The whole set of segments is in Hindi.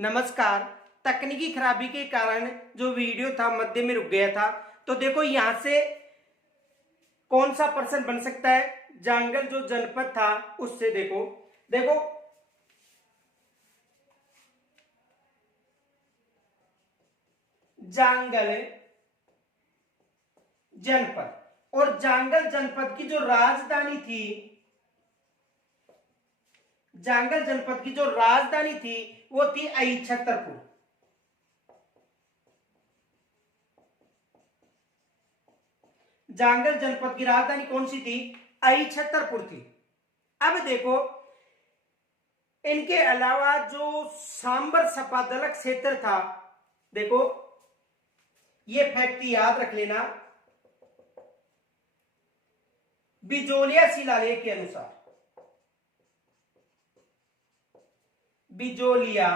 नमस्कार। तकनीकी खराबी के कारण जो वीडियो था मध्य में रुक गया था। तो देखो यहां से कौन सा पर्सन बन सकता है। जांगल जो जनपद था उससे देखो देखो जांगल जनपद, और जांगल जनपद की जो राजधानी थी, जांगल जनपद की जो राजधानी थी वो थी अहिछत्रपुर। जांगल जनपद की राजधानी कौन सी थी? अहिछत्रपुर थी। अब देखो इनके अलावा जो सांबर सपादलक क्षेत्र था, देखो ये फैक्ट याद रख लेना। बिजोलिया शिलालेख के अनुसार, बिजोलिया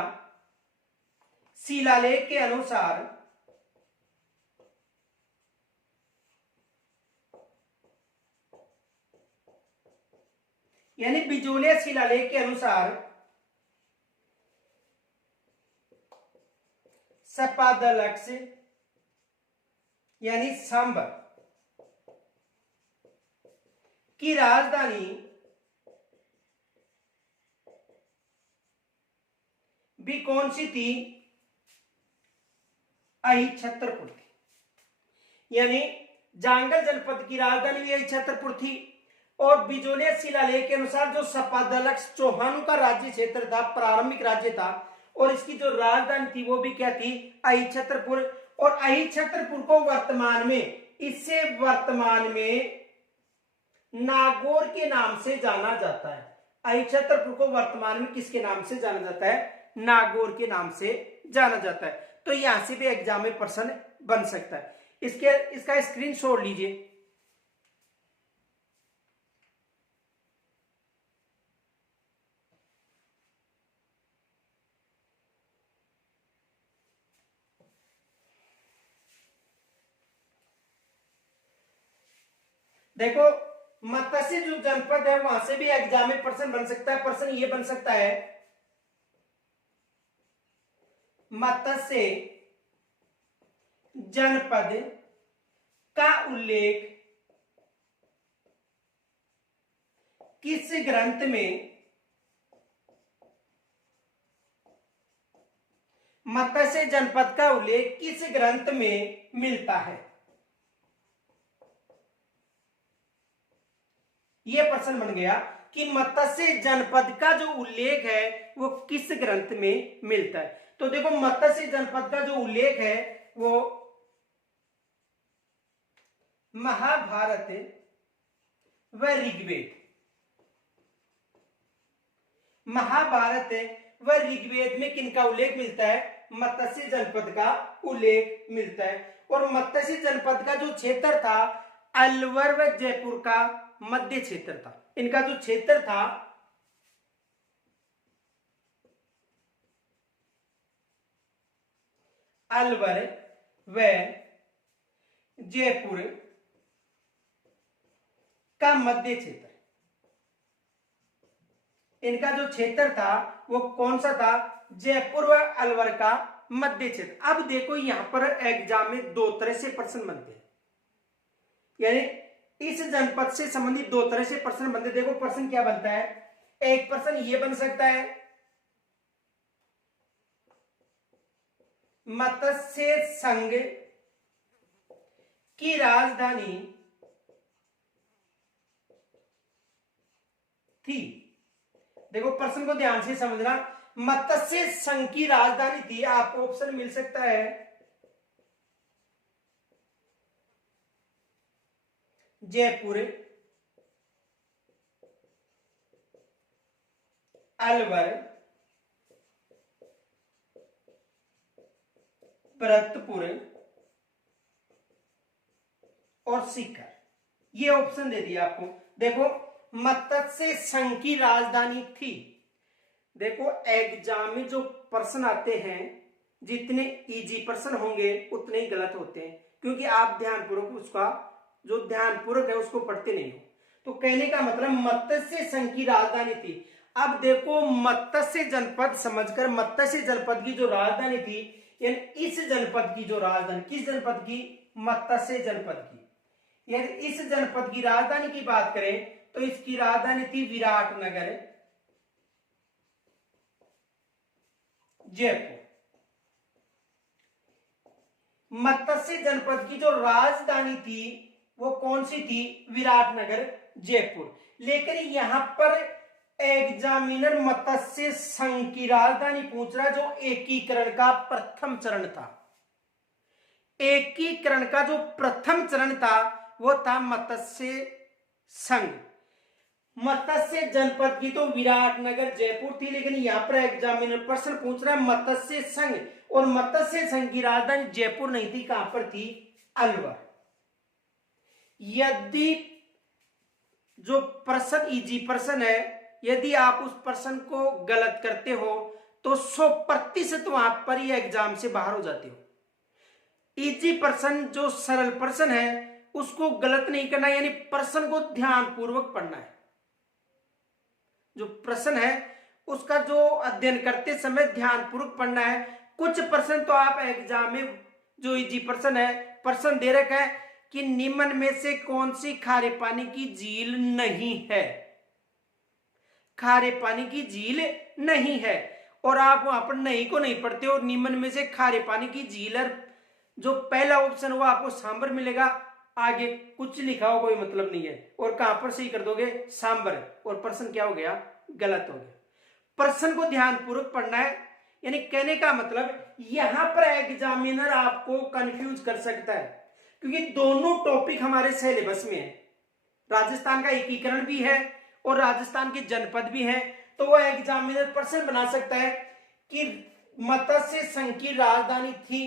शिलालेख के अनुसार यानी बिजोलिया शिलालेख के अनुसार सपादलक्ष यानी सांबर की राजधानी भी कौन सी थी? अहिछत्रपुर थी। यानी जांगल जनपद की राजधानी भी अहिछत्रपुर थी। और बिजोलिया शिलालेख के अनुसार जो सपादलक्ष चौहानों का राज्य क्षेत्र था, प्रारंभिक राज्य था, और इसकी जो राजधानी थी वो भी क्या थी? अहिछत्रपुर। और अहिछत्रपुर को वर्तमान में, इससे वर्तमान में नागौर के नाम से जाना जाता है। अहिछत्रपुर को वर्तमान में किसके नाम से जाना जाता है? नागौर के नाम से जाना जाता है। तो यहां से भी एग्जाम में प्रश्न बन सकता है। इसका स्क्रीनशॉट लीजिए। देखो मत्स्य जो जनपद है वहां से भी एग्जाम में प्रश्न बन सकता है। प्रश्न ये बन सकता है, मत्स्य जनपद का उल्लेख किस ग्रंथ में, मत्स्य जनपद का उल्लेख किस ग्रंथ में मिलता है? यह प्रश्न बन गया कि मत्स्य जनपद का जो उल्लेख है वो किस ग्रंथ में मिलता है। तो देखो मत्स्य जनपद का जो उल्लेख है वो महाभारत व ऋग्वेद, महाभारत व ऋग्वेद में किनका उल्लेख मिलता है? मत्स्य जनपद का उल्लेख मिलता है। और मत्स्य जनपद का जो क्षेत्र था अलवर व जयपुर का मध्य क्षेत्र था। इनका जो क्षेत्र था अलवर व जयपुर का मध्य क्षेत्र, इनका जो क्षेत्र था वो कौन सा था? जयपुर व अलवर का मध्य क्षेत्र। अब देखो यहां पर एग्जाम में दो तरह से प्रश्न बनते हैं, यानी इस जनपद से संबंधित दो तरह से प्रश्न बनते। देखो प्रश्न क्या बनता है, एक प्रश्न ये बन सकता है, मत्स्य संघ की राजधानी थी। देखो प्रश्न को ध्यान से समझना, मत्स्य संघ की राजधानी थी। आपको ऑप्शन मिल सकता है जयपुर, अलवर, भरतपुर और सीकर। ये ऑप्शन दे दिया आपको। देखो मत्स्य संघ की राजधानी थी। देखो एग्जाम में जो प्रश्न आते हैं जितने इजी प्रश्न होंगे उतने ही गलत होते हैं, क्योंकि आप ध्यानपूर्वक उसका जो ध्यानपूर्वक है उसको पढ़ते नहीं हो। तो कहने का मतलब मत्स्य संघ की राजधानी थी। अब देखो मत्स्य जनपद समझकर, मत्स्य जनपद की जो राजधानी थी, यानी इस जनपद की जो राजधानी, किस जनपद की, मत्स्य जनपद की, यानी इस जनपद की राजधानी की बात करें तो इसकी राजधानी थी विराटनगर जयपुर। मत्स्य जनपद की जो राजधानी थी वो कौन सी थी, विराटनगर जयपुर। लेकिन यहां पर एग्जामिनर मत्स्य संघ की राजधानी पूछ रहा, जो एकीकरण का प्रथम चरण था। एकीकरण का जो प्रथम चरण था वो था मत्स्य संघ। मत्स्य जनपद की तो विराटनगर जयपुर थी, लेकिन यहां पर एग्जामिनर प्रश्न पूछ रहा है मत्स्य संघ, और मत्स्य संघ की राजधानी जयपुर नहीं थी, कहां पर थी, अलवर। यदि जो प्रश्न इजी प्रश्न है, यदि आप उस प्रश्न को गलत करते हो तो 100% वहां पर ही एग्जाम से बाहर हो जाते हो। इजी प्रश्न, जो सरल प्रश्न है उसको गलत नहीं करना, यानी प्रश्न को ध्यान पूर्वक पढ़ना है। जो प्रश्न है उसका जो अध्ययन करते समय ध्यान पूर्वक पढ़ना है। कुछ प्रश्न तो आप एग्जाम में, जो इजी प्रश्न है, प्रश्न दे रखा है कि निम्न में से कौन सी खारे पानी की झील नहीं है, खारे पानी की झील नहीं है, और आप वहां पर नहीं को नहीं पढ़ते हो, निम्न में से खारे पानी की झील, जो पहला ऑप्शन हुआ आपको सांबर मिलेगा, आगे कुछ लिखा हो कोई मतलब नहीं है, और कहां पर सही कर दोगे, सांबर, और प्रश्न क्या हो गया, गलत हो गया। प्रश्न को ध्यान पूर्वक पढ़ना है, यानी कहने का मतलब यहां पर एग्जामिनर आपको कंफ्यूज कर सकता है, क्योंकि दोनों टॉपिक हमारे सिलेबस में है। राजस्थान का एकीकरण भी है और राजस्थान के जनपद भी है, तो वो एग्जामिनर प्रश्न बना सकता है कि मत्स्य संघ की राजधानी थी,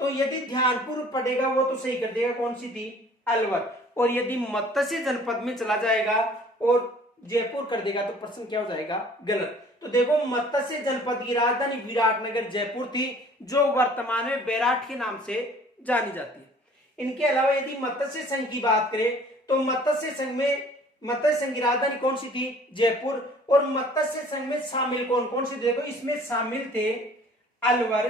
तो यदि ध्यानपूर्वक पढ़ेगा वो तो सही कर देगा, कौन सी थी, अलवर। और यदि मत्स्य जनपद में चला जाएगा और जयपुर कर देगा तो प्रश्न क्या हो जाएगा, गलत। तो देखो मत्स्य जनपद की राजधानी विराटनगर जयपुर थी, जो वर्तमान में बैराट के नाम से जानी जाती है। इनके अलावा यदि मत्स्य संघ की बात करें तो मत्स्य संघ में, मत्स्य संघ की राजधानी कौन सी थी, जयपुर। और मत्स्य संघ में शामिल कौन कौन से, देखो इसमें शामिल थे अलवर,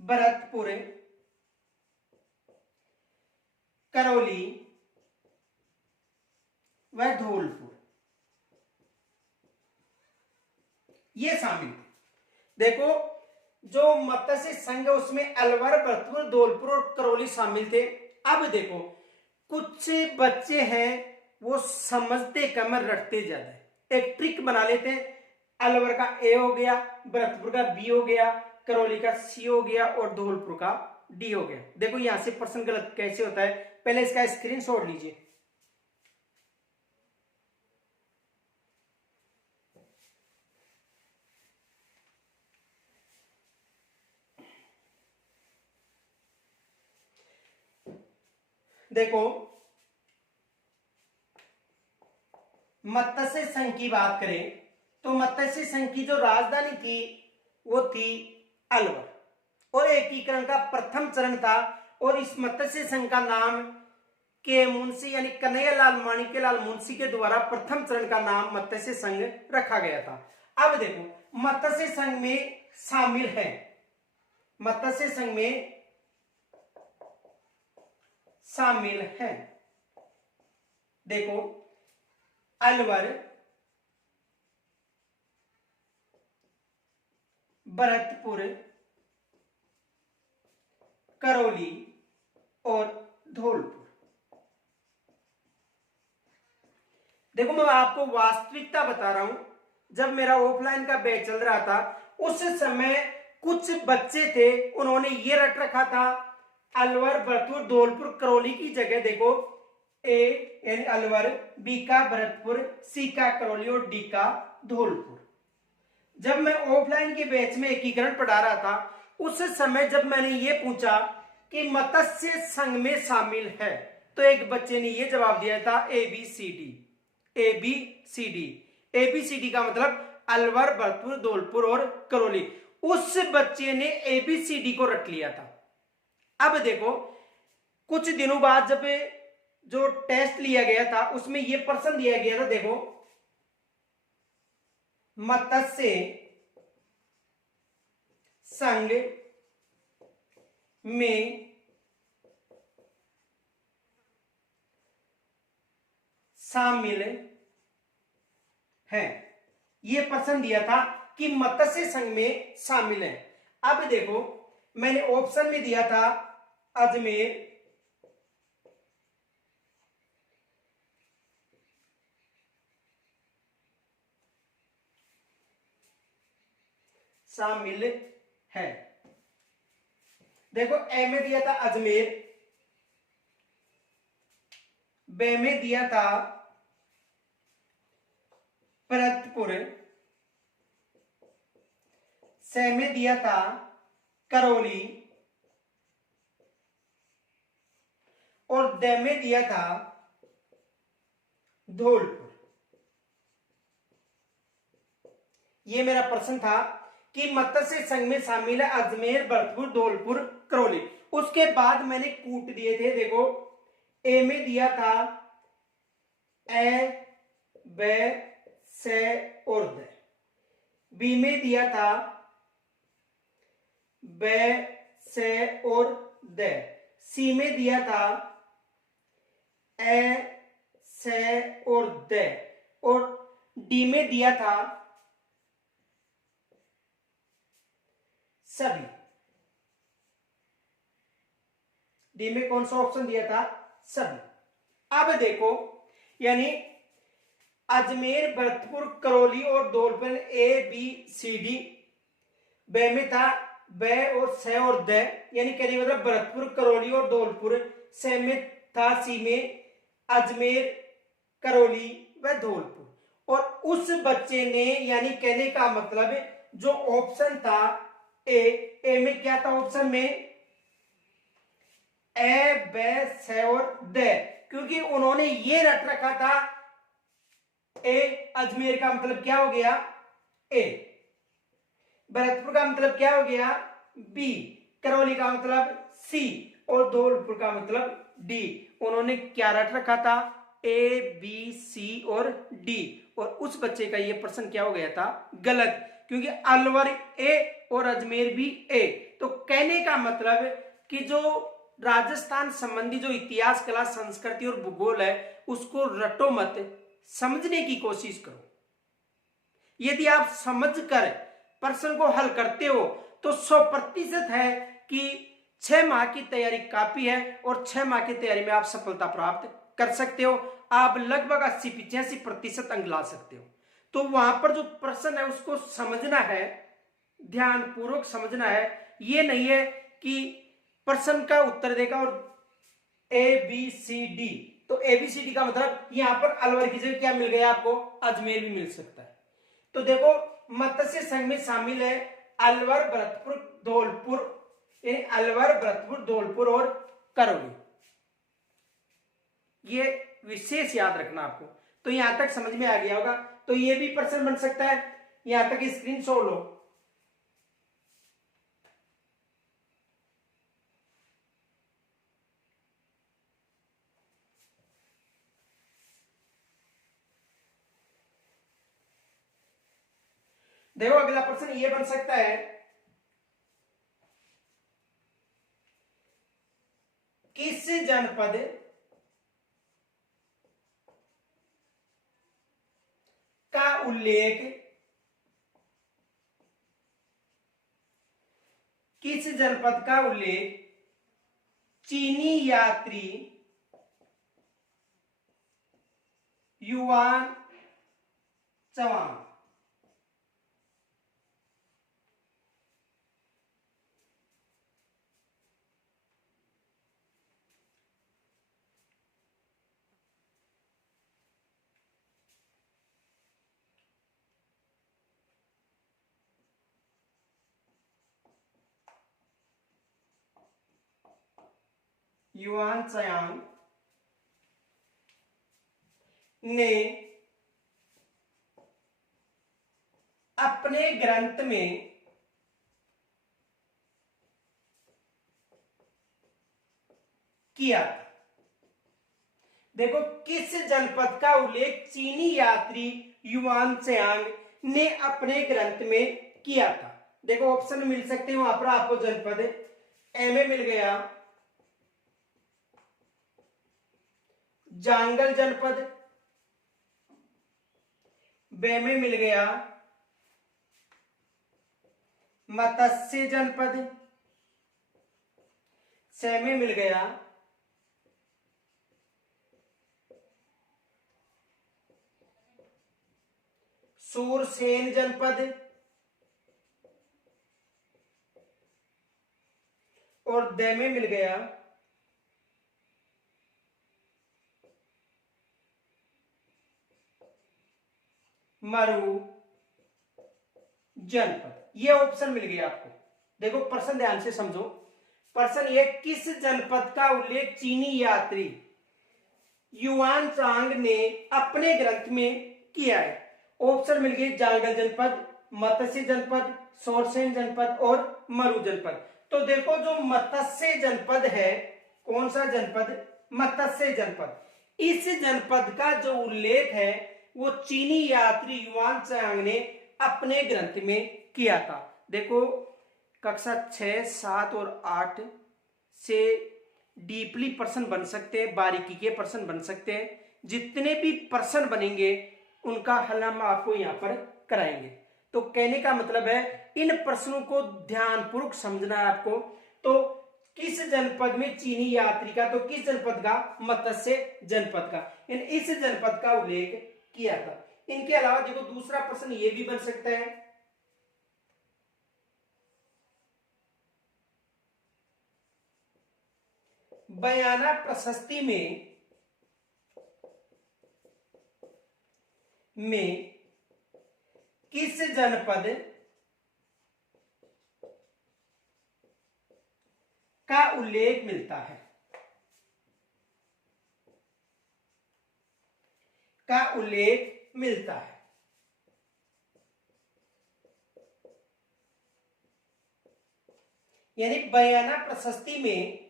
भरतपुर, करौली व धौलपुर, ये शामिल थे। देखो जो मत्स्य संघ है उसमें अलवर, भरतपुर, धौलपुर और करौली शामिल थे। अब देखो कुछ बच्चे हैं वो समझते कम रटते ज्यादा है। एक ट्रिक बना लेते हैं, अलवर का ए हो गया, भरतपुर का बी हो गया, करौली का सी हो गया और धौलपुर का डी हो गया। देखो यहां से प्रश्न गलत कैसे होता है, पहले इसका स्क्रीनशॉट लीजिए। देखो मत्स्य संघ की बात करें तो मत्स्य संघ की जो राजधानी थी वो थी अलवर, और एकीकरण का प्रथम चरण था, और इस मत्स्य संघ का नाम के मुंशी यानी कन्हैयालाल माणिक्यलाल मुंशी के द्वारा प्रथम चरण का नाम मत्स्य संघ रखा गया था। अब देखो मत्स्य संघ में शामिल है, मत्स्य संघ में शामिल है, देखो अलवर, भरतपुर, करौली और धौलपुर। देखो मैं आपको वास्तविकता बता रहा हूं, जब मेरा ऑफलाइन का बैच चल रहा था उस समय कुछ बच्चे थे उन्होंने ये रट रखा था अलवर, भरतपुर, धौलपुर, करौली की जगह देखो ए यानी अलवर, बी का भरतपुर, सी का करौली और डी का धौलपुर। जब मैं ऑफलाइन के बैच में एकीकरण पढ़ा रहा था उस समय जब मैंने ये पूछा कि मत्स्य संघ में शामिल है तो एक बच्चे ने ये जवाब दिया था A B C D, A B C D. A B C D का मतलब अलवर, भरतपुर, धौलपुर और करौली। उस बच्चे ने ए बी सी डी को रट लिया था। अब देखो कुछ दिनों बाद जब जो टेस्ट लिया गया था उसमें ये प्रश्न दिया गया था, देखो, मत्स्य संघ में शामिल है। ये प्रश्न दिया था कि मत्स्य संघ में शामिल है। अब देखो, मैंने ऑप्शन में दिया था अजमेर, शामिल है। देखो, ए में दिया था अजमेर, बे में दिया था भरतपुर, से में दिया था करौली और द में दिया था धौलपुर। ये मेरा प्रश्न था कि मत्स्य संघ में शामिल है अजमेर, भरतपुर, धौलपुर, करौली। उसके बाद मैंने कूट दिए थे, देखो, ए में दिया था ए, बे, से और द, बी में दिया था बे, से और द, सी में दिया था ए, से और द, और डी में दिया था सभी। डी में कौन सा ऑप्शन दिया था? सभी। अब देखो, यानी अजमेर, भरतपुर, करौली और Dholpur, A B C D. बे में था बे और से और द, यानी कहने मतलब भरतपुर, करौली और धौलपुर। से में था सी में अजमेर, करौली व धौलपुर। और उस बच्चे ने, यानी कहने का मतलब जो ऑप्शन था ए में क्या था? ऑप्शन में ए, बे, से और द, क्योंकि उन्होंने ये रट रखा था ए अजमेर का मतलब क्या हो गया? ए। भरतपुर का मतलब क्या हो गया? बी। करौली का मतलब सी और धौलपुर का मतलब डी। उन्होंने क्या रट रखा था? ए, बी, सी और डी। और उस बच्चे का ये प्रश्न क्या हो गया था? गलत, क्योंकि अलवर ए और अजमेर भी ए। तो कहने का मतलब कि जो राजस्थान संबंधी जो इतिहास, कला, संस्कृति और भूगोल है उसको रटो मत, समझने की कोशिश करो। यदि आप समझकर प्रश्न को हल करते हो तो 100% है कि 6 माह की तैयारी काफी है और 6 माह की तैयारी में आप सफलता प्राप्त कर सकते हो। आप लगभग 80-85% अंक ला सकते हो। तो वहां पर जो प्रश्न है उसको समझना है, ध्यान पूर्वक समझना है। ये नहीं है कि प्रश्न का उत्तर देगा और ए बी सी डी, तो ए बी सी डी का मतलब यहां पर अलवर की जगह क्या मिल गया आपको? अजमेर भी मिल सकता है। तो देखो, मत्स्य संघ में शामिल है अलवर, भरतपुर, धौलपुर, अलवर, भरतपुर, धौलपुर और करौली। ये विशेष याद रखना आपको। तो यहां तक समझ में आ गया होगा। तो ये भी प्रश्न बन सकता है, यहां तक स्क्रीनशॉट लो। देखो, अगला प्रश्न ये बन सकता है, किस जनपद का उल्लेख, किस जनपद का उल्लेख चीनी यात्री युवान चौहान, युवान चौहान ने अपने ग्रंथ में किया? देखो किस जनपद का उल्लेख चीनी यात्री युआन त्सांग ने अपने ग्रंथ में किया था। देखो ऑप्शन मिल सकते हैं वहां पर आपको जनपद, ए में मिल गया जांगल जनपद, बे में मिल गया मत्स्य जनपद, से में मिल गया सूरसेन जनपद, और दे में मिल गया मरु जनपद। ये ऑप्शन मिल गया आपको। देखो प्रश्न ध्यान से समझो। प्रश्न ये, किस जनपद का उल्लेख चीनी यात्री युआन त्सांग ने अपने ग्रंथ में किया है? ऑप्शन मिल गए जांगल जनपद, मत्स्य जनपद, सूरसेन जनपद और मरु जनपद। तो देखो जो मत्स्य जनपद है, कौन सा जनपद? मत्स्य जनपद। इस जनपद का जो उल्लेख है वो चीनी यात्री युआन त्सांग ने अपने ग्रंथ में किया था। देखो कक्षा 6, 7 और 8 से डीपली प्रश्न बन सकते हैं, बारीकी के प्रश्न बन सकते हैं। जितने भी प्रश्न बनेंगे उनका हल हम आपको यहाँ पर कराएंगे। तो कहने का मतलब है इन प्रश्नों को ध्यानपूर्वक समझना है आपको। तो किस जनपद में चीनी यात्री का, तो किस जनपद का? मत्स्य जनपद का। इस जनपद का उल्लेख किया था। इनके अलावा देखो दूसरा प्रश्न ये भी बन सकता है, बयाना प्रशस्ति में किस जनपद का उल्लेख मिलता है? का उल्लेख मिलता है। यानी बयाना प्रशस्ति में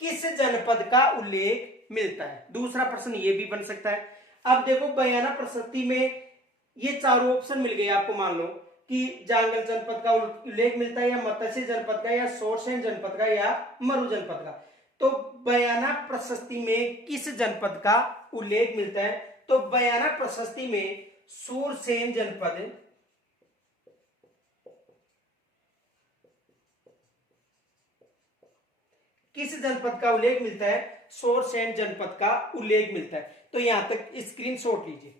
किस जनपद का उल्लेख मिलता है? दूसरा प्रश्न ये भी बन सकता है। अब देखो बयाना प्रशस्ति में ये चारों ऑप्शन मिल गए आपको। मान लो कि जांगल जनपद का उल्लेख मिलता है, या मत्स्य जनपद का, या सूरसेन जनपद का, या मरु जनपद का। तो बयाना प्रशस्ति में किस जनपद का उल्लेख मिलता है? तो बयाना प्रशस्ति में सूरसेन जनपद, किस जनपद का उल्लेख मिलता है? सूरसेन जनपद का उल्लेख मिलता है। तो यहां तक स्क्रीनशॉट लीजिए।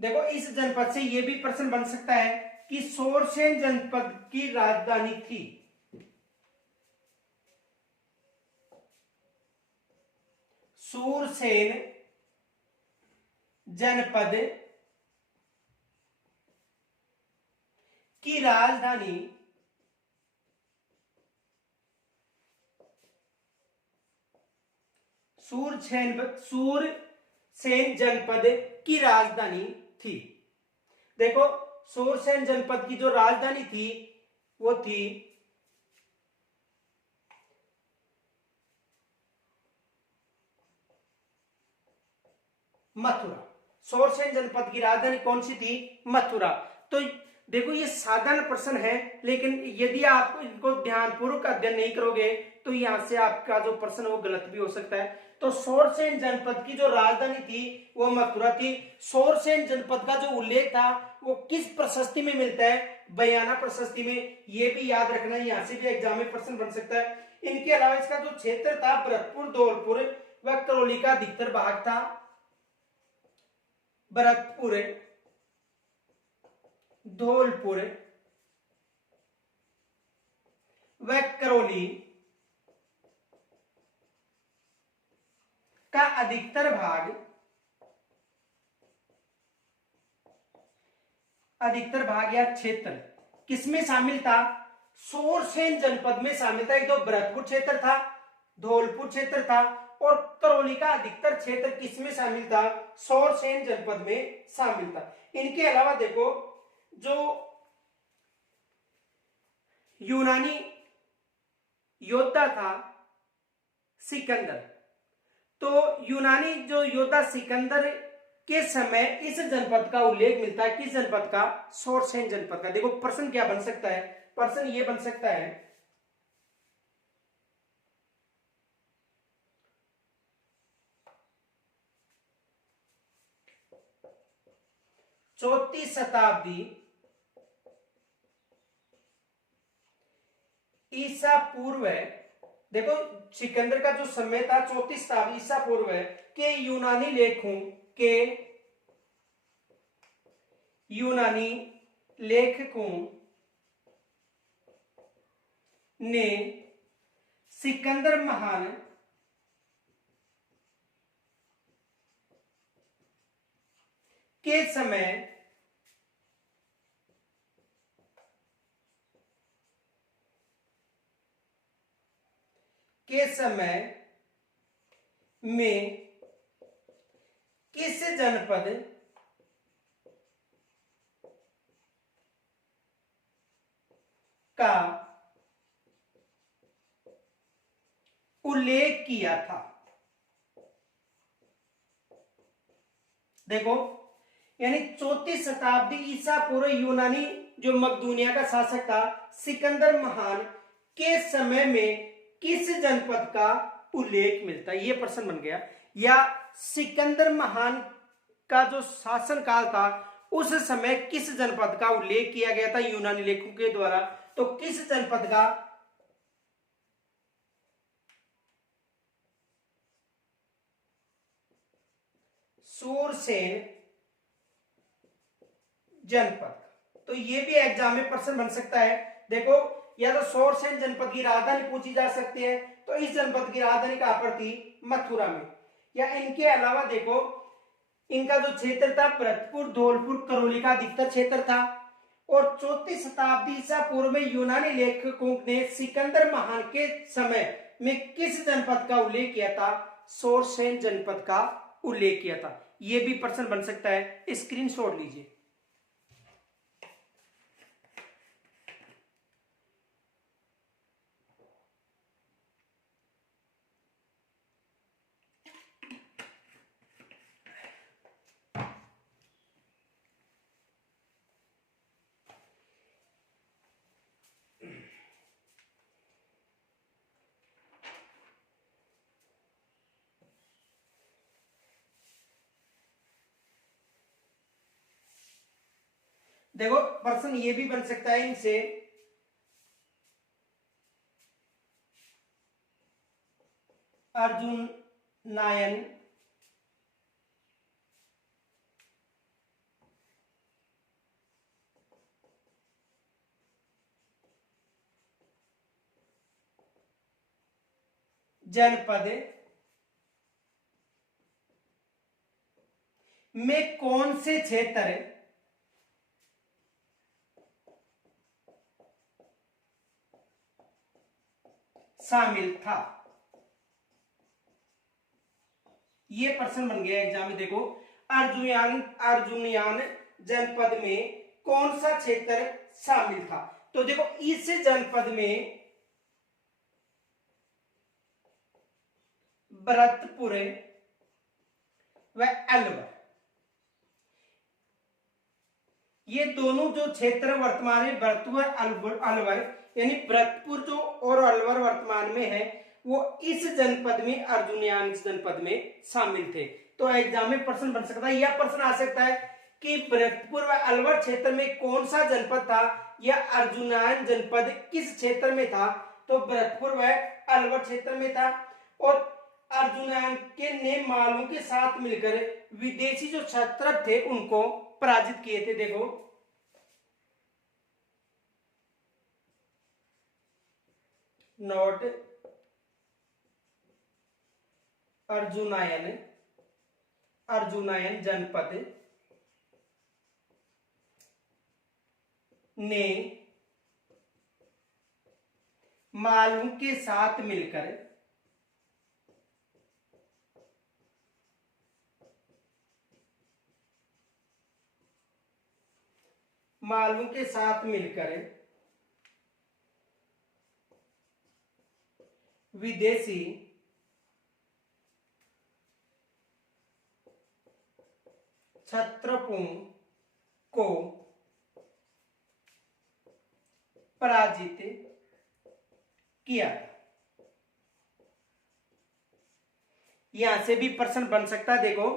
देखो इस जनपद से यह भी प्रश्न बन सकता है कि सूरसेन जनपद की राजधानी थी। सूरसेन जनपद की राजधानी सूरसेन जनपद की राजधानी थी। देखो सूरसेन जनपद की जो राजधानी थी वो थी मथुरा। सूरसेन जनपद की राजधानी कौन सी थी? मथुरा। तो देखो ये साधारण प्रश्न है, लेकिन यदि आप इनको ध्यानपूर्वक अध्ययन नहीं करोगे तो यहां से आपका जो प्रश्न वो गलत भी हो सकता है। तो सूरसेन जनपद की जो राजधानी थी वो मथुरा थी। सूरसेन जनपद का जो उल्लेख था वो किस प्रशस्ति में मिलता है? बयाना प्रशस्ति में। ये भी याद रखना, यहां से भी एग्जाम में प्रश्न बन सकता है। इनके अलावा इसका जो क्षेत्र था भरतपुर, धौलपुर व करौली का अधिकतर भाग था। भरतपुर, धौलपुर व करौली का अधिकतर भाग या क्षेत्र किसमें शामिल था? सूरसेन जनपद में शामिल था। एक तो भरतपुर क्षेत्र था, धौलपुर क्षेत्र था और करौली का अधिकतर क्षेत्र किसमें शामिल था? शोरसेन जनपद में शामिल था। इनके अलावा देखो जो यूनानी योद्धा था सिकंदर, तो यूनानी जो योद्धा सिकंदर के समय इस जनपद का उल्लेख मिलता है। किस जनपद का? शोरसेन जनपद का। देखो प्रश्न क्या बन सकता है? प्रश्न ये बन सकता है, चौथी शताब्दी ईसा पूर्व, देखो सिकंदर का जो समय था चौथी शताब्दी ईसा पूर्व के यूनानी लेखकों ने सिकंदर महान के समय में किस जनपद का उल्लेख किया था? देखो यानी चौथी शताब्दी ईसा पूर्व यूनानी जो मकदूनिया का शासक था सिकंदर महान के समय में किस जनपद का उल्लेख मिलता है? यह प्रश्न बन गया। या सिकंदर महान का जो शासन काल था उस समय किस जनपद का उल्लेख किया गया था यूनानी लेखकों के द्वारा? तो किस जनपद का? शूरसेन जनपद। तो ये भी एग्जाम में प्रश्न बन सकता है। देखो या तो शूरसेन जनपद की राजधानी पूछी जा सकती है, तो इस जनपद की राजधानी कहां पर थी? मथुरा में। या इनके अलावा देखो इनका जो क्षेत्र था भरतपुर, धौलपुर, करौली का अधिकतर क्षेत्र था। और चौथी शताब्दी ईसा पूर्व में यूनानी लेखकों ने सिकंदर महान के समय में किस जनपद का उल्लेख किया था? शूरसेन जनपद का उल्लेख किया था। यह भी प्रश्न बन सकता है, स्क्रीनशॉट लीजिए। देखो प्रश्न ये भी बन सकता है इनसे, अर्जुन नायन जनपद में कौन से क्षेत्र शामिल था? ये प्रश्न बन गया एग्जाम में। देखो अर्जुनयान जनपद में कौन सा क्षेत्र शामिल था? तो देखो इस जनपद में भरतपुर व अलवर, ये दोनों जो क्षेत्र वर्तमान में भरतपुर अलवर यानी भरतपुर जो और अलवर वर्तमान में है वो इस जनपद में अर्जुनयान जनपद में शामिल थे। तो एग्जाम में प्रश्न बन सकता है, यह प्रश्न आ सकता है कि भरतपुर व अलवर क्षेत्र में कौन सा जनपद था या अर्जुनयान जनपद किस क्षेत्र में था? तो भरतपुर व अलवर क्षेत्र में था। और अर्जुनयान के ने मालवों के साथ मिलकर विदेशी जो क्षत्रप थे उनको पराजित किए थे। देखो नोट अर्जुनयन जनपद ने मालवों के साथ मिलकर मालवों के साथ मिलकर विदेशी क्षत्रपों को पराजित किया था। यहां से भी प्रश्न बन सकता है। देखो,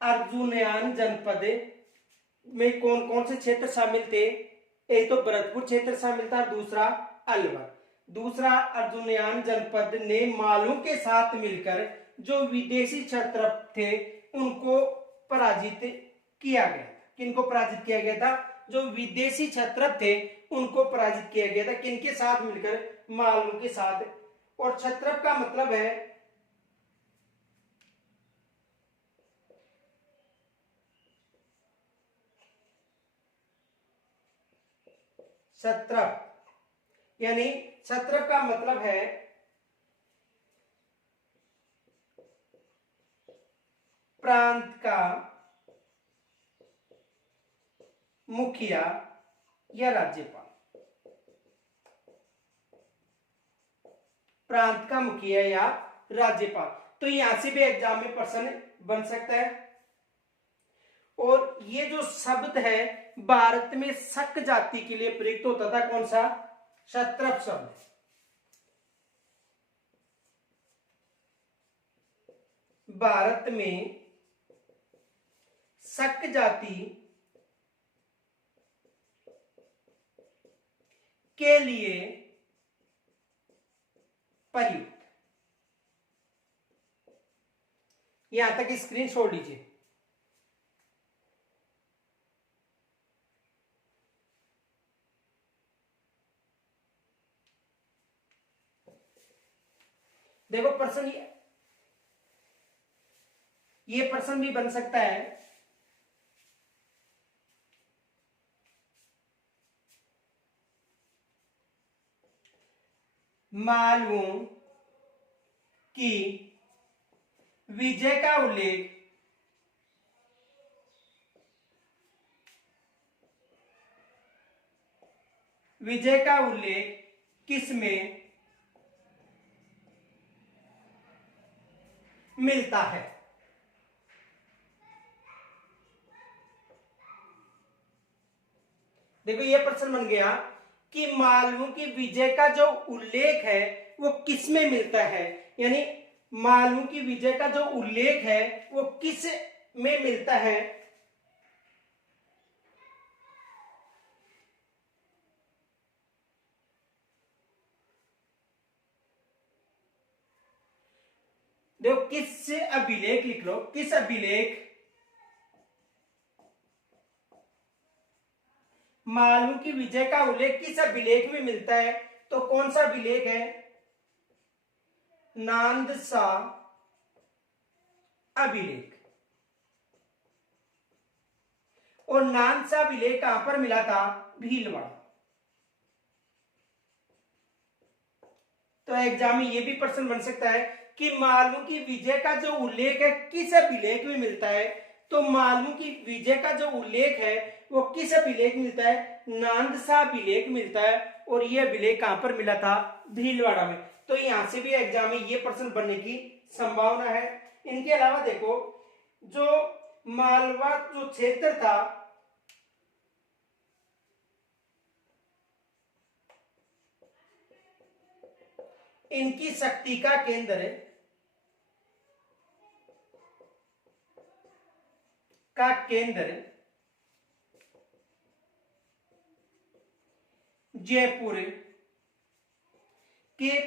अर्जुनयान जनपद में कौन कौन से क्षेत्र शामिल थे? एक तो भरतपुर क्षेत्र शामिल था, दूसरा अलवर। दूसरा, अर्जुनयान जनपद ने मालवों के साथ मिलकर जो विदेशी क्षत्रप थे उनको पराजित किया गया था। किनको पराजित किया गया था? जो विदेशी क्षत्रप थे उनको पराजित किया गया था। किनके साथ मिलकर? मालवों के साथ। और क्षत्रप का मतलब है क्षत्रप, यानी क्षत्रप का मतलब है प्रांत का मुखिया या राज्यपाल। प्रांत का मुखिया या राज्यपाल। तो यहां से भी एग्जाम में प्रश्न बन सकता है। और ये जो शब्द है भारत में शक जाति के लिए प्रयुक्त होता था, कौन सा? क्षत्रप शब्द। भारत में शक जाति के लिए प्रयुक्त। यहां तक स्क्रीन छोड़ लीजिए। देखो, प्रश्न ये प्रश्न भी बन सकता है। मालवों की विजय का उल्लेख किसमें मिलता है? देखो, यह प्रश्न बन गया कि मालवों की विजय का जो उल्लेख है वो किसमें मिलता है, यानी मालवों की विजय का जो उल्लेख है वो किस में मिलता है? देखो, किस अभिलेख लिख लो, किस अभिलेख मालवों की विजय का उल्लेख किस अभिलेख में मिलता है? तो कौन सा अभिलेख है? नांदसा अभिलेख। और नांदसा अभिलेख कहां पर मिला था? भीलवाड़ा। तो एग्जाम में यह भी प्रश्न बन सकता है कि मालवों की विजय का जो उल्लेख है किस अभिलेख में मिलता है? तो मालवों की विजय का जो उल्लेख है वो किस अभिलेख मिलता है? नांदसा अभिलेख मिलता है। और यह अभिलेख कहां पर मिला था? भीलवाड़ा में। तो यहां से भी एग्जाम में ये प्रश्न बनने की संभावना है। इनके अलावा देखो, जो मालवा जो क्षेत्र था इनकी शक्ति का केंद्र जयपुर के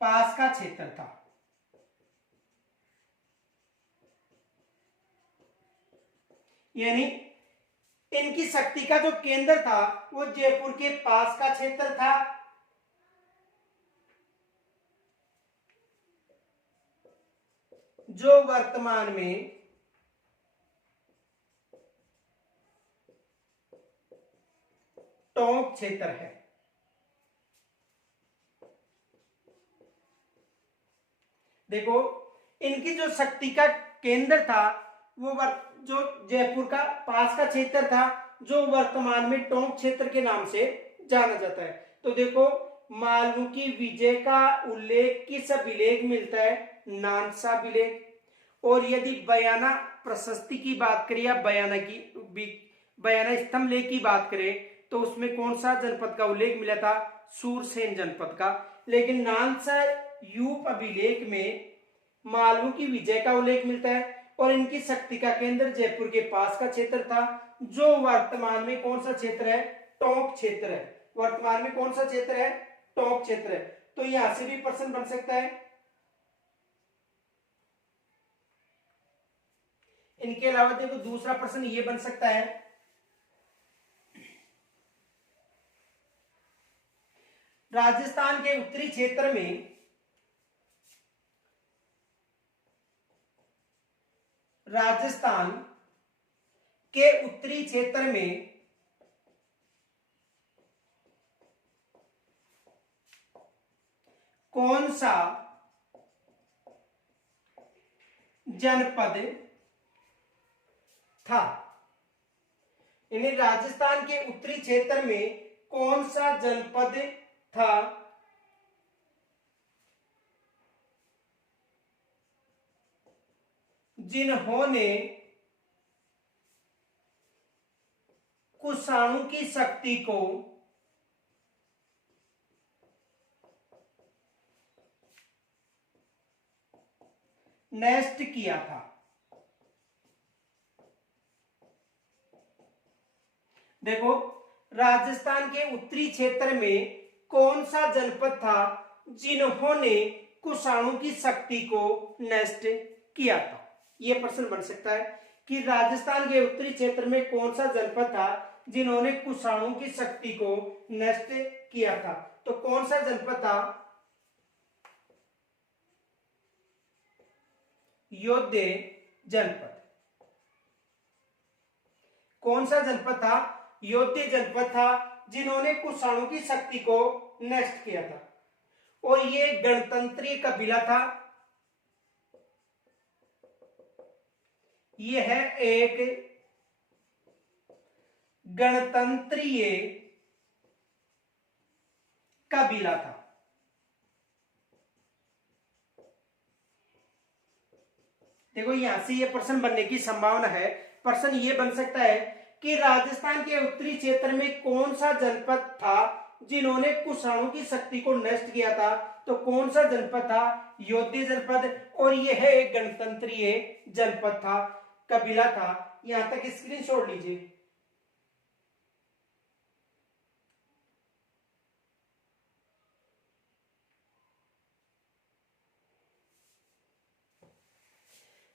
पास का क्षेत्र था। यानी इनकी शक्ति का जो केंद्र था वो जयपुर के पास का क्षेत्र था। जो वर्तमान में टोंक क्षेत्र है। देखो, इनकी जो शक्ति का केंद्र था वो जो जयपुर का पास का क्षेत्र था जो वर्तमान में टोंक क्षेत्र के नाम से जाना जाता है। तो देखो, मालवों की विजय का उल्लेख किस अभिलेख मिलता है? नानसा अभिलेख। और यदि बयाना प्रशस्ति की बात करें या बयाना स्तंभ लेख की बात करें तो उसमें कौन सा जनपद का उल्लेख मिला था? सूरसेन जनपद का। लेकिन नानसा यूप अभिलेख में मालवों की विजय का उल्लेख मिलता है और इनकी शक्ति का केंद्र जयपुर के पास का क्षेत्र था, जो वर्तमान में कौन सा क्षेत्र है? टोंक क्षेत्र है। वर्तमान में कौन सा क्षेत्र है? टोंक क्षेत्र है। तो यहां से भी प्रश्न बन सकता है। इनके अलावा देखो दूसरा प्रश्न ये बन सकता है, राजस्थान के उत्तरी क्षेत्र में राजस्थान के उत्तरी क्षेत्र में कौन सा जनपद था? यानी राजस्थान के उत्तरी क्षेत्र में कौन सा जनपद था जिन्होंने कुषाणों की शक्ति को नष्ट किया था? देखो, राजस्थान के उत्तरी क्षेत्र में कौन सा जनपद था जिन्होंने कुषाणों की शक्ति को नष्ट किया था? यह प्रश्न बन सकता है कि राजस्थान के उत्तरी क्षेत्र में कौन सा जनपद था जिन्होंने कुषाणों की शक्ति को नष्ट किया था? तो कौन सा जनपद था? योद्धे जनपद। कौन सा जनपद था? योद्धे जनपद था जिन्होंने कुषाणों की शक्ति को नष्ट किया था। और ये गणतंत्रीय कबीला था। यह एक गणतंत्रीय कबीला था। देखो, यहां से यह प्रश्न बनने की संभावना है। प्रश्न यह बन सकता है कि राजस्थान के उत्तरी क्षेत्र में कौन सा जनपद था जिन्होंने कुषाणों की शक्ति को नष्ट किया था? तो कौन सा जनपद था? योद्धे जनपद। और यह एक गणतंत्रीय जनपद था, कबीला था। यहां तक स्क्रीनशॉट लीजिए।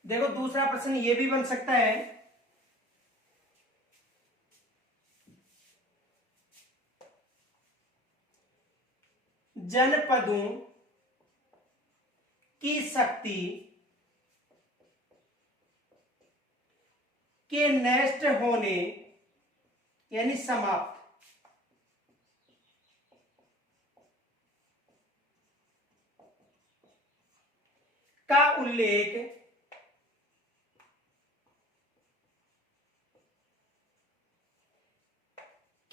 देखो, दूसरा प्रश्न यह भी बन सकता है, जनपदों की शक्ति के नष्ट होने यानी समाप्त का उल्लेख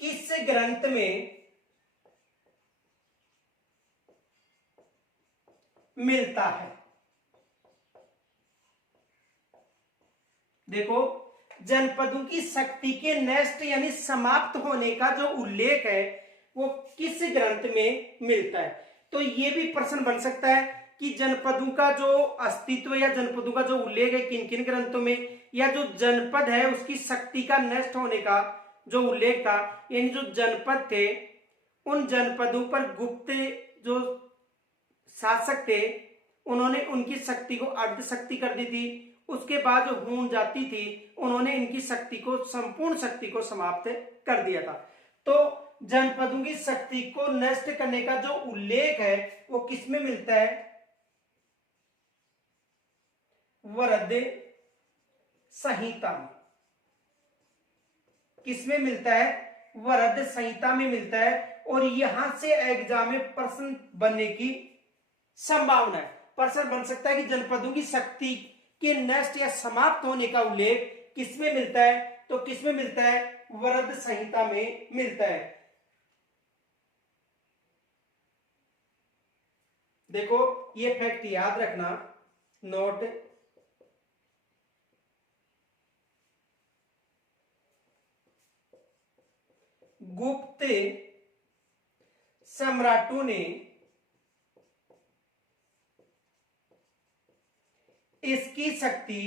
किस ग्रंथ में मिलता है? देखो, जनपदों की शक्ति के नष्ट यानी समाप्त होने का जो उल्लेख है वो किस ग्रंथ में मिलता है? तो ये भी प्रश्न बन सकता है कि जनपदों का जो अस्तित्व या जनपदों का जो उल्लेख है किन किन ग्रंथों में, या जो जनपद है उसकी शक्ति का नष्ट होने का जो उल्लेख था, यानी जो जनपद थे उन जनपदों पर गुप्त जो शासक थे उन्होंने उनकी शक्ति को अर्ध शक्ति कर दी थी। उसके बाद जो हूण जाति थी उन्होंने इनकी शक्ति को, संपूर्ण शक्ति को समाप्त कर दिया था। तो जनपदों की शक्ति को नष्ट करने का जो उल्लेख है वो किसमें मिलता है? वरद संहिता में। किसमें मिलता है? वरद संहिता में मिलता है। और यहां से एग्जाम में प्रश्न बनने की संभावना है। प्रश्न बन सकता है कि जनपदों की शक्ति के नष्ट या समाप्त होने का उल्लेख किसमें मिलता है? तो किसमें मिलता है? वरद संहिता में मिलता है। देखो ये फैक्ट याद रखना, नोट, गुप्त सम्राटों ने इसकी शक्ति,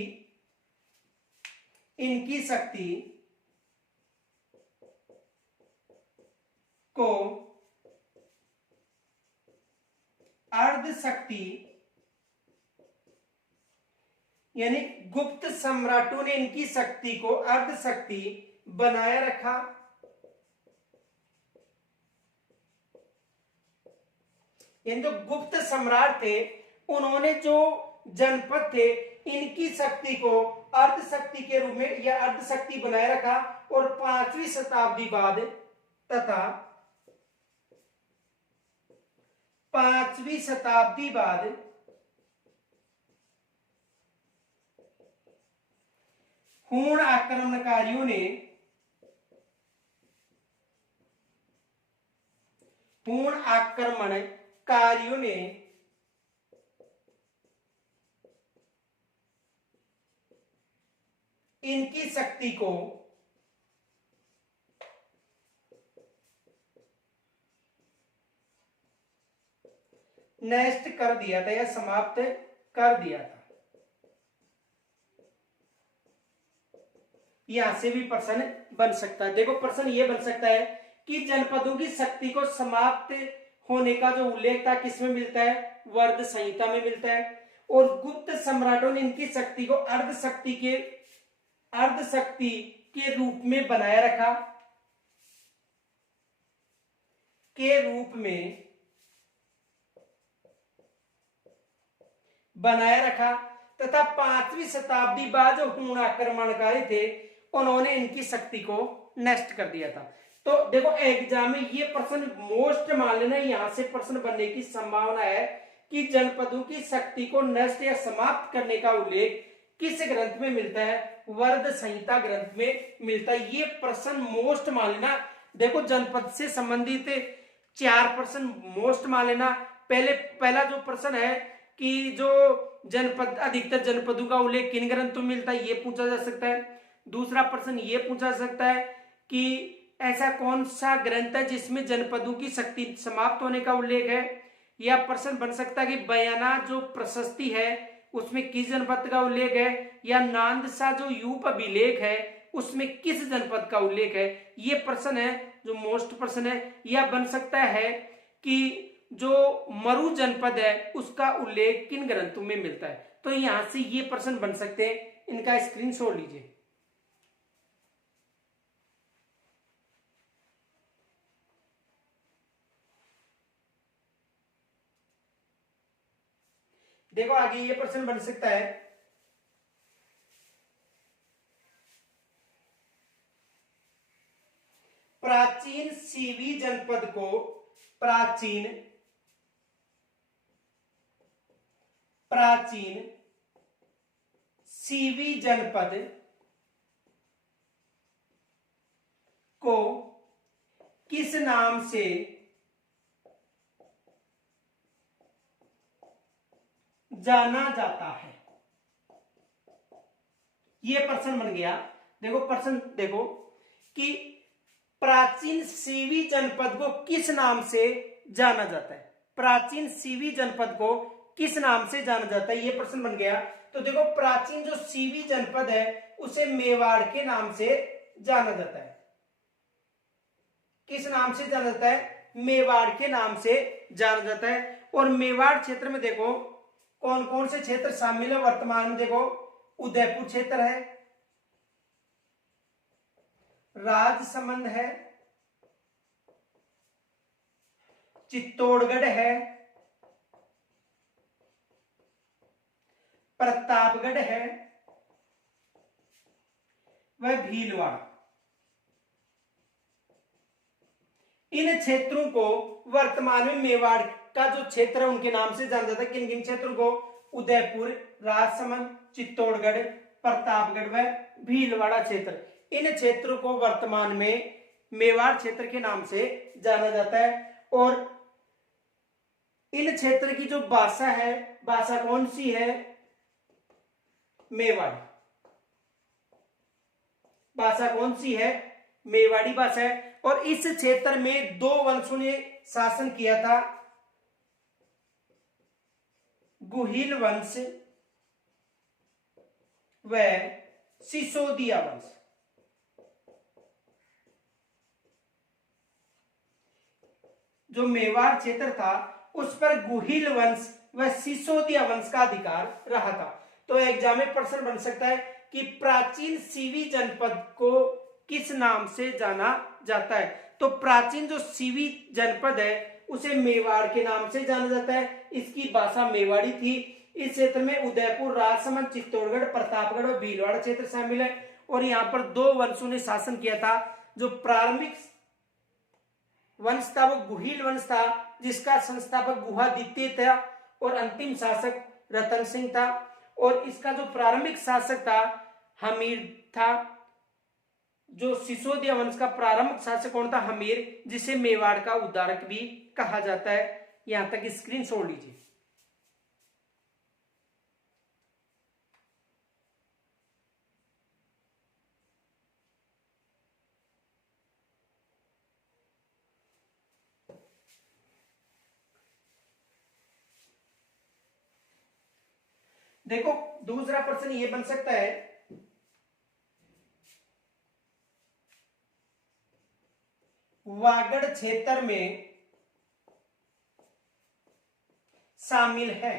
इनकी शक्ति को अर्ध शक्ति, यानी गुप्त सम्राटों ने इनकी शक्ति को अर्ध शक्ति बनाए रखा। यानी जो गुप्त सम्राट थे उन्होंने जो जनपद थे इनकी शक्ति को अर्ध शक्ति के रूप में या अर्ध शक्ति बनाए रखा। और 5वीं शताब्दी बाद तथा 5वीं शताब्दी बाद हूण आक्रमणकारियों ने इनकी शक्ति को नष्ट कर दिया था या समाप्त कर दिया था। यहां से भी प्रश्न बन सकता है। देखो प्रश्न ये बन सकता है कि जनपदों की शक्ति को समाप्त होने का जो उल्लेख था किसमें मिलता है, वरद संहिता में मिलता है। और गुप्त सम्राटों ने इनकी शक्ति को अर्ध शक्ति के रूप में बनाए रखा, तथा 5वीं शताब्दी बाद जो हूण आक्रमणकारी थे उन्होंने इनकी शक्ति को नष्ट कर दिया था। तो देखो एग्जाम में ये प्रश्न मोस्ट मान लेना, यहां से प्रश्न बनने की संभावना है कि जनपदों की शक्ति को नष्ट या समाप्त करने का उल्लेख किस ग्रंथ में मिलता है, वरद संहिता ग्रंथ में मिलता है। ये प्रश्न मोस्ट मान लेना। देखो जनपद से संबंधित 4 प्रश्न मोस्ट मान लेना। पहला जो प्रश्न है कि जो जनपद, अधिकतर जनपदों का उल्लेख किन ग्रंथों में मिलता है, ये पूछा जा सकता है। दूसरा प्रश्न ये पूछा जा सकता है कि ऐसा कौन सा ग्रंथ है जिसमें जनपदों की शक्ति समाप्त होने का उल्लेख है। या प्रश्न बन सकता है कि बयाना जो प्रशस्ति है उसमें किस जनपद का उल्लेख है, या नांदसा जो यूप अभिलेख है उसमें किस जनपद का उल्लेख है। ये प्रश्न है जो मोस्ट प्रश्न है। या बन सकता है कि जो मरु जनपद है उसका उल्लेख किन ग्रंथों में मिलता है। तो यहां से ये प्रश्न बन सकते हैं, इनका स्क्रीनशॉट लीजिए। देखो आगे ये प्रश्न बन सकता है, प्राचीन सीवी जनपद को प्राचीन सीवी जनपद को किस नाम से जाना जाता है। यह प्रश्न बन गया। देखो प्रश्न देखो कि प्राचीन सीवी जनपद को किस नाम से जाना जाता है, प्राचीन सीवी जनपद को किस नाम से जाना जाता है, यह प्रश्न बन गया। तो देखो प्राचीन जो सीवी जनपद है उसे मेवाड़ के नाम से जाना जाता है। किस नाम से जाना जाता है, मेवाड़ के नाम से जाना जाता है। और मेवाड़ क्षेत्र में देखो कौन कौन से क्षेत्र शामिल है वर्तमान में। देखो उदयपुर क्षेत्र है, राजसमंद है, चित्तौड़गढ़ है, प्रतापगढ़ है, वह भीलवाड़ा। इन क्षेत्रों को वर्तमान में मेवाड़ का जो क्षेत्र है उनके नाम से जाना जाता है। किन किन क्षेत्रों को, उदयपुर, राजसमंद, चित्तौड़गढ़, प्रतापगढ़ व भीलवाड़ा क्षेत्र। इन क्षेत्रों को वर्तमान में मेवाड़ क्षेत्र के नाम से जाना जाता है। और इन क्षेत्र की जो भाषा है, भाषा कौन सी है? मेवाड़ी। भाषा कौन सी है? मेवाड़ी भाषा है। और इस क्षेत्र में दो वंशों ने शासन किया था, गुहिल वंश व सिसोदिया वंश। जो मेवाड़ क्षेत्र था उस पर गुहिल वंश व सिसोदिया वंश का अधिकार रहा था। तो एग्जाम में प्रश्न बन सकता है कि प्राचीन सीवी जनपद को किस नाम से जाना जाता है? तो प्राचीन जो सीवी जनपद है उसे मेवाड़ के नाम से जाना जाता है। इसकी भाषा मेवाड़ी थी। इस क्षेत्र में उदयपुर, राजसमंद, चित्तौड़गढ़, प्रतापगढ़ और भीलवाड़ा क्षेत्र शामिल है। और यहाँ पर दो वंशों ने शासन किया था। जो प्रारंभिक वंश था वो गुहिल वंश था, जिसका संस्थापक गुहादित्य था और अंतिम शासक रतन सिंह था। और इसका जो प्रारंभिक शासक था हमीर था। जो सिसोदिया वंश का प्रारंभिक शासक कौन था? हमीर, जिसे मेवाड़ का उद्धारक भी कहा जाता है। यहां तक स्क्रीन छोड़ लीजिए। देखो दूसरा प्रश्न ये बन सकता है, वागड़ क्षेत्र में शामिल है।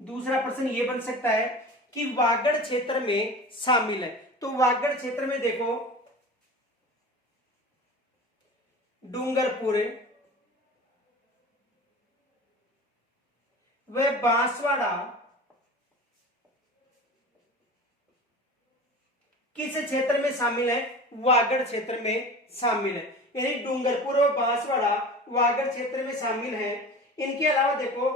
दूसरा प्रश्न ये बन सकता है कि वागड़ क्षेत्र में शामिल है। तो वागड़ क्षेत्र में देखो डूंगरपुर व बांसवाड़ा किस क्षेत्र में शामिल है? वागड़ क्षेत्र में शामिल है। यानी डूंगरपुर और बांसवाड़ा वागड़ क्षेत्र में शामिल है। इनके अलावा देखो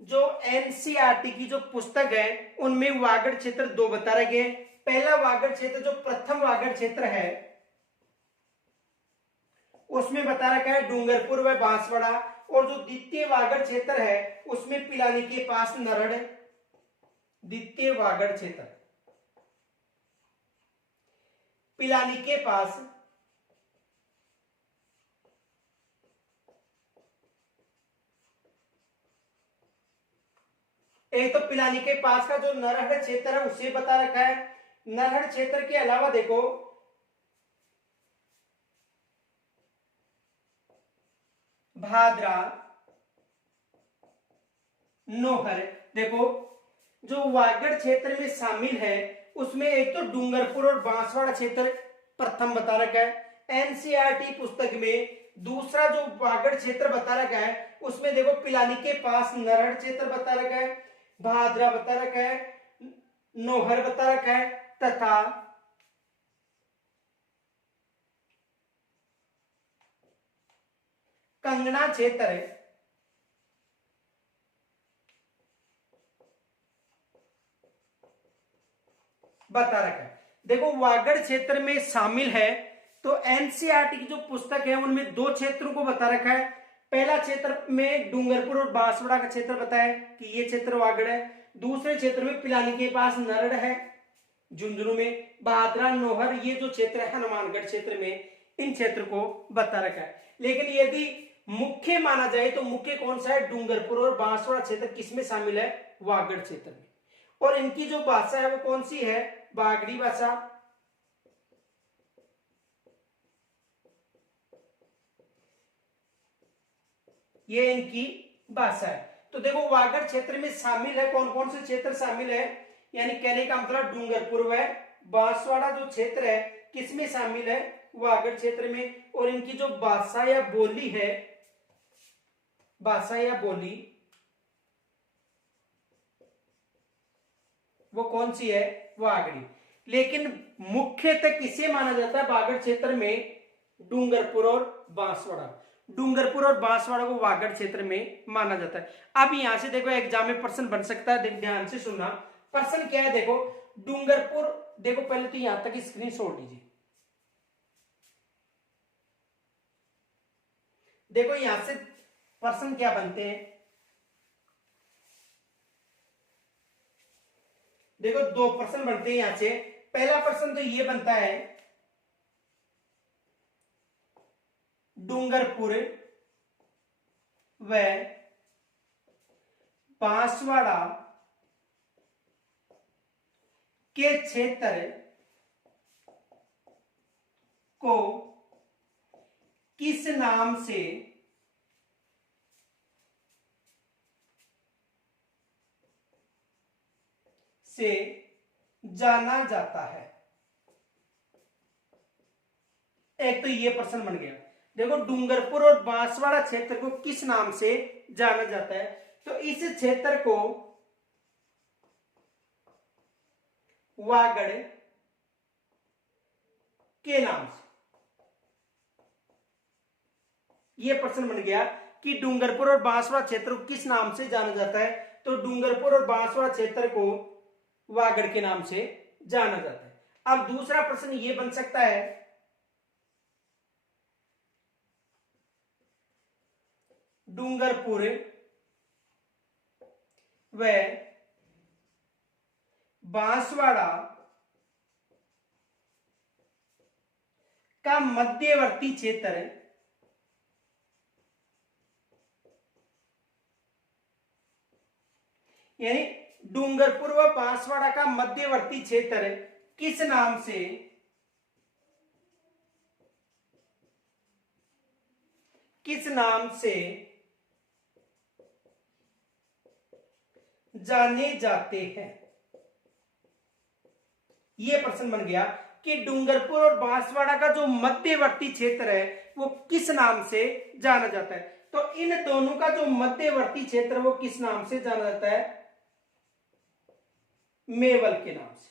जो एनसीईआरटी की जो पुस्तक है उनमें वागड़ क्षेत्र दो बता रखे हैं। पहला वागड़ क्षेत्र, जो प्रथम वागड़ क्षेत्र है उसमें बता रखा है डूंगरपुर व बांसवाड़ा। और जो द्वितीय वागड़ क्षेत्र है उसमें पिलानी के पास नरड़, द्वितीय वागड़ क्षेत्र पिलानी के पास एक तो पिलानी के पास का जो नरहड़ क्षेत्र है उसे बता रखा है। नरहड़ क्षेत्र के अलावा देखो भादरा, नोहर। देखो जो वागड़ क्षेत्र में शामिल है उसमें एक तो डूंगरपुर और बांसवाड़ा क्षेत्र प्रथम बता रखा है एनसीईआरटी पुस्तक में। दूसरा जो वागड़ क्षेत्र बता रखा है उसमें देखो पिलानी के पास नरहड़ क्षेत्र बता रखा है, भादरा बता रखा है, नोहर बता रखा है तथा कंगना क्षेत्र बता रखा है। देखो वागड़ क्षेत्र में शामिल है तो एनसीईआरटी की जो पुस्तक है उनमें दो क्षेत्रों को बता रखा है। पहला क्षेत्र में डूंगरपुर और बांसवाड़ा का क्षेत्र बताया कि ये क्षेत्र वागड़ है। दूसरे क्षेत्र में पिलानी के पास नरड़ है झुंझुनू में, भादरा, नोहर ये जो क्षेत्र है हनुमानगढ़ क्षेत्र में, इन क्षेत्र को बता रखा है। लेकिन यदि मुख्य माना जाए तो मुख्य कौन सा है? डूंगरपुर और बांसवाड़ा क्षेत्र किसमें शामिल है? वागड़ क्षेत्र में। और इनकी जो भाषा है वो कौन सी है? बागड़ी भाषा। ये इनकी भाषा है। तो देखो वागड़ क्षेत्र में शामिल है कौन कौन से क्षेत्र शामिल है? यानी कहने का मतलब डूंगरपुर व बांसवाड़ा जो क्षेत्र है किसमें शामिल है? वागड़ क्षेत्र में। और इनकी जो भाषा या बोली है, भाषा या बोली वो कौन सी है? वागड़ी। लेकिन मुख्यतः किसे माना जाता है वागड़ क्षेत्र में? डूंगरपुर और बांसवाड़ा। डूंगरपुर और बांसवाड़ा को वागड़ क्षेत्र में माना जाता है। अब यहां से देखो एग्जाम में प्रश्न बन सकता है, ध्यान से सुनना। प्रश्न क्या है देखो, डूंगरपुर, देखो पहले तो यहां तक स्क्रीन छोड़ लीजिए। देखो यहां से प्रश्न क्या बनते हैं, देखो दो प्रश्न बनते हैं यहां से। पहला प्रश्न तो ये बनता है, डूंगरपुर व बांसवाड़ा के क्षेत्र को किस नाम से जाना जाता है। एक तो ये प्रश्न बन गया, देखो डूंगरपुर और बांसवाड़ा क्षेत्र को किस नाम से जाना जाता है, तो इस क्षेत्र को वागड़ के नाम से, यह प्रश्न बन गया कि डूंगरपुर और बांसवाड़ा क्षेत्र को किस नाम से जाना जाता है, तो डूंगरपुर और बांसवाड़ा क्षेत्र को वागड़ के नाम से जाना जाता है। अब दूसरा प्रश्न यह बन सकता है, डूंगरपुर व बांसवाड़ा का मध्यवर्ती क्षेत्र यानी डूंगरपुर व बांसवाड़ा का मध्यवर्ती क्षेत्र किस नाम से जाने जाते हैं। यह प्रश्न बन गया कि डूंगरपुर और बांसवाड़ा का जो मध्यवर्ती क्षेत्र है वो किस नाम से जाना जाता है, तो इन दोनों का जो मध्यवर्ती क्षेत्र वो किस नाम से जाना जाता है, मेवल के नाम से।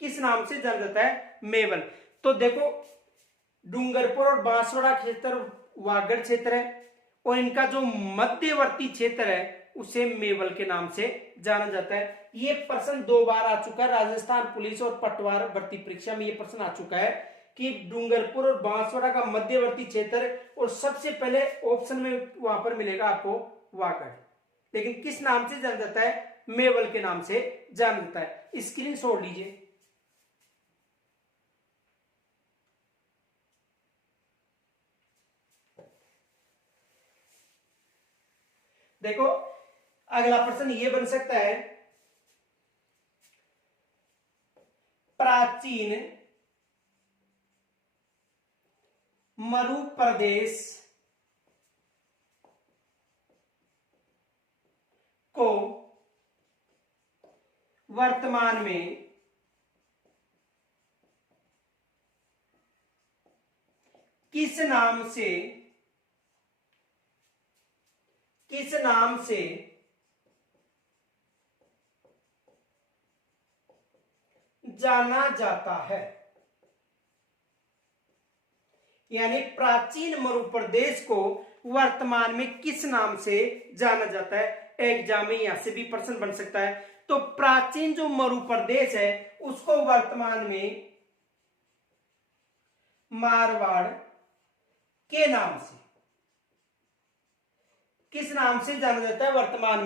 किस नाम से जाना जाता है, मेवल। तो देखो डूंगरपुर और बांसवाड़ा क्षेत्र वागड़ क्षेत्र है और इनका जो मध्यवर्ती क्षेत्र है उसे मेवल के नाम से जाना जाता है। ये प्रश्न 2 बार आ चुका है, राजस्थान पुलिस और पटवार भर्ती परीक्षा में ये प्रश्न आ चुका है कि डूंगरपुर और बांसवाड़ा का मध्यवर्ती क्षेत्र, और सबसे पहले ऑप्शन में वहां पर मिलेगा आपको वागड़, लेकिन किस नाम से जाना जाता है, मेवल के नाम से जाना जाता है। स्क्रीन छोड़ लीजिए। देखो अगला प्रश्न ये बन सकता है, प्राचीन मरु प्रदेश को वर्तमान में किस नाम से जाना जाता है, यानी प्राचीन मरु प्रदेश को वर्तमान में किस नाम से जाना जाता है। एग्जाम में यहां से भी प्रश्न बन सकता है। तो प्राचीन जो मरु प्रदेश है उसको वर्तमान में मारवाड़ के नाम से, किस नाम से जाना जाता है, वर्तमान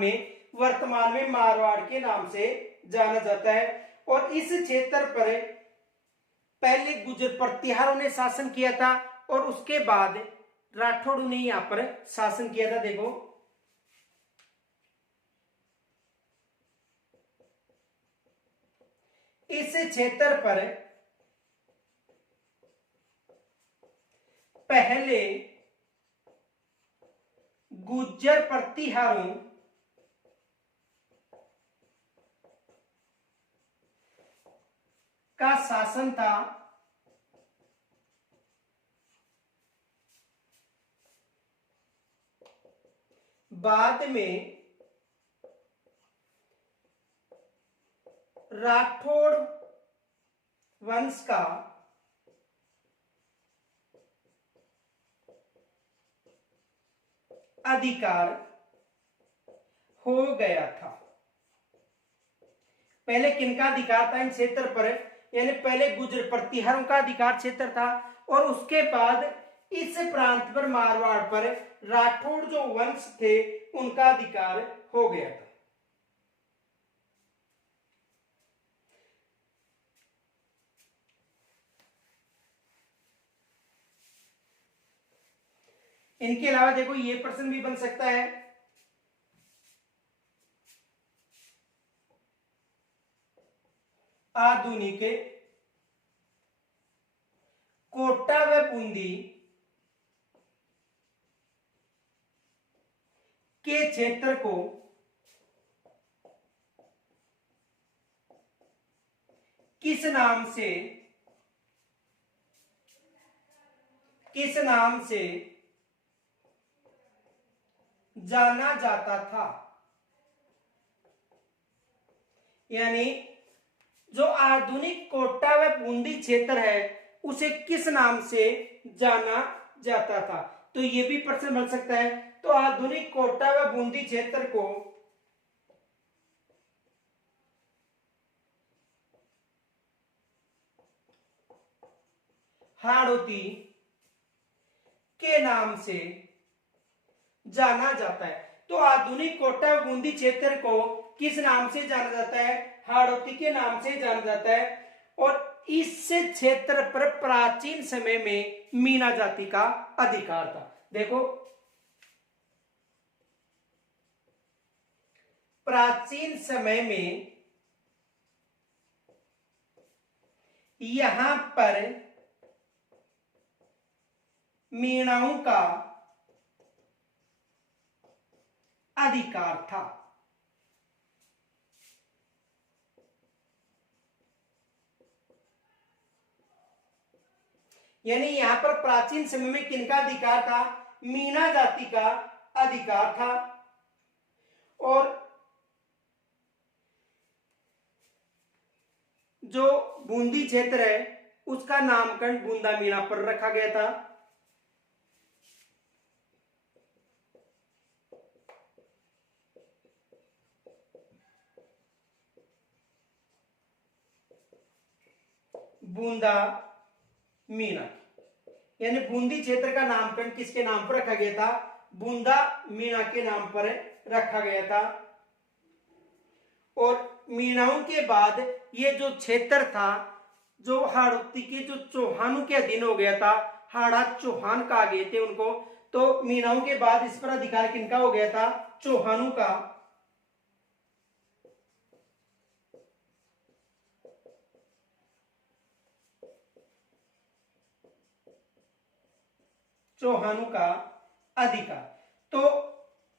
में मारवाड़ के नाम से जाना जाता है। और इस क्षेत्र पर पहले गुर्जर प्रतिहारों ने शासन किया था और उसके बाद राठौड़ों ने यहां पर शासन किया था। देखो इस क्षेत्र पर पहले गुर्जर प्रतिहारों का शासन था, बाद में राठौड़ वंश का अधिकार हो गया था। पहले किनका अधिकार था इन क्षेत्र पर, यानी पहले गुर्जर प्रतिहारों का अधिकार क्षेत्र था, और उसके बाद इस प्रांत पर मारवाड़ पर राठौड़ जो वंश थे उनका अधिकार हो गया था। इनके अलावा देखो ये प्रश्न भी बन सकता है, आधुनिक कोटा व बूंदी के क्षेत्र को किस नाम से जाना जाता था। यानी जो आधुनिक कोटा व बूंदी क्षेत्र है उसे किस नाम से जाना जाता था, तो ये भी प्रश्न बन सकता है। तो आधुनिक कोटा व बूंदी क्षेत्र को हाड़ौती के नाम से जाना जाता है। तो आधुनिक कोटा व बूंदी क्षेत्र को किस नाम से जाना जाता है, हाड़ौती के नाम से जाना जाता है। और इस क्षेत्र पर प्राचीन समय में मीना जाति का अधिकार था। देखो प्राचीन समय में यहां पर मीणाओं का अधिकार था। यानी यहां पर प्राचीन समय में किनका अधिकार था, मीना जाति का अधिकार था। और जो बूंदी क्षेत्र है उसका नामकरण बूंदा मीणा पर रखा गया था। बूंदा मीणा, यानी बूंदी क्षेत्र का नामकरण किसके नाम पर रखा गया था, बूंदा मीणा के नाम पर रखा गया था। और मीणाओं के बाद ये जो क्षेत्र था जो हाड़ौती के जो चौहानों के अधीन हो गया था, हाड़ा चौहान कहा गए थे उनको। तो मीणाओं के बाद इस पर अधिकार किनका हो गया था, चौहानों का। चौहानों का अधिकार। तो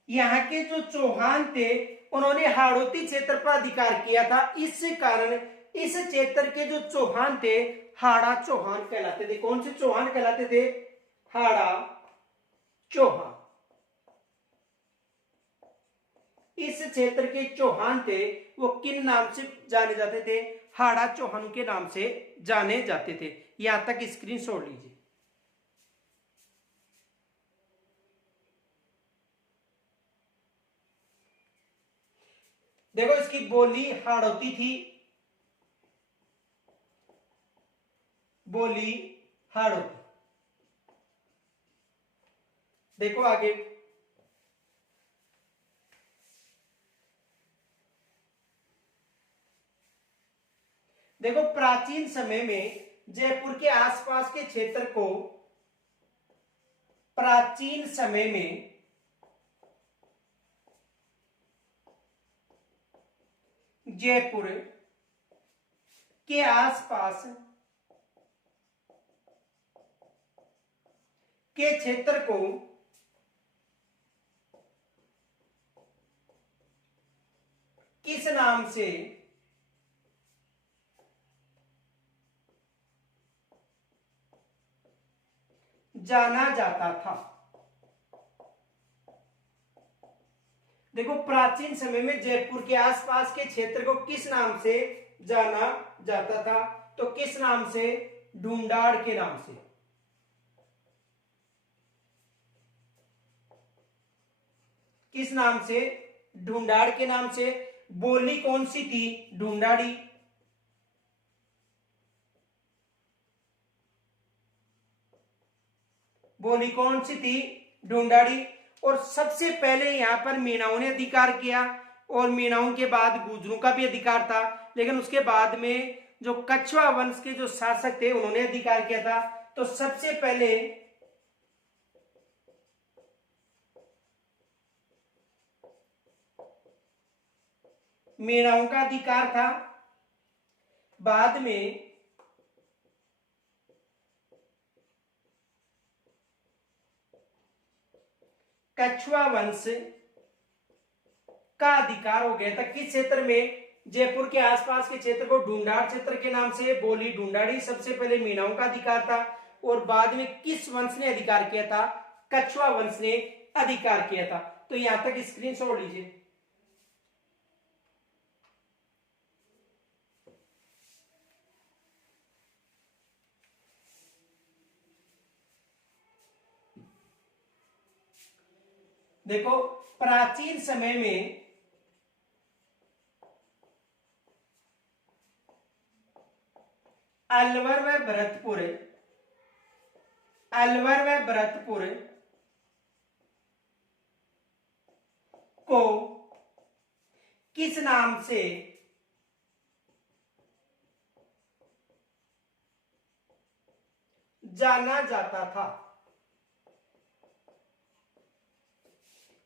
यहाँ के जो चौहान थे उन्होंने हाड़ौती क्षेत्र पर अधिकार किया था, इस कारण इस क्षेत्र के जो चौहान थे हाड़ा चौहान कहलाते थे। कौन से चौहान कहलाते थे, हाड़ा चौहान। इस क्षेत्र के चौहान थे वो किन नाम से जाने जाते थे, हाड़ा चौहान के नाम से जाने जाते थे। यहां तक स्क्रीनशॉट लीजिए। देखो इसकी बोली हाड़ौती थी, बोली हाड़ौती। देखो आगे, देखो प्राचीन समय में जयपुर के आसपास के क्षेत्र को प्राचीन समय में जयपुर के आसपास के क्षेत्र को किस नाम से जाना जाता था। देखो प्राचीन समय में जयपुर के आसपास के क्षेत्र को किस नाम से जाना जाता था, तो किस नाम से, ढूंढाड़ के नाम से। किस नाम से, ढूंढाड़ के नाम से। बोली कौन सी थी? ढूंढाड़ी। बोली कौन सी थी? ढूंढाड़ी। और सबसे पहले यहां पर मीणाओं ने अधिकार किया, और मीणाओं के बाद गुर्जरों का भी अधिकार था, लेकिन उसके बाद में जो कछवा वंश के जो शासक थे उन्होंने अधिकार किया था। तो सबसे पहले मीणाओं का अधिकार था, बाद में कछवा वंश का अधिकार हो गया था। किस क्षेत्र में? जयपुर के आसपास के क्षेत्र को ढूंढाड़ क्षेत्र के नाम से, बोली ढूंढाड़ी। सबसे पहले मीणाओं का अधिकार था, और बाद में किस वंश ने अधिकार किया था? कछवा वंश ने अधिकार किया था। तो यहां तक स्क्रीनशॉट लीजिए। देखो, प्राचीन समय में अलवर व भरतपुर, अलवर व भरतपुर को किस नाम से जाना जाता था?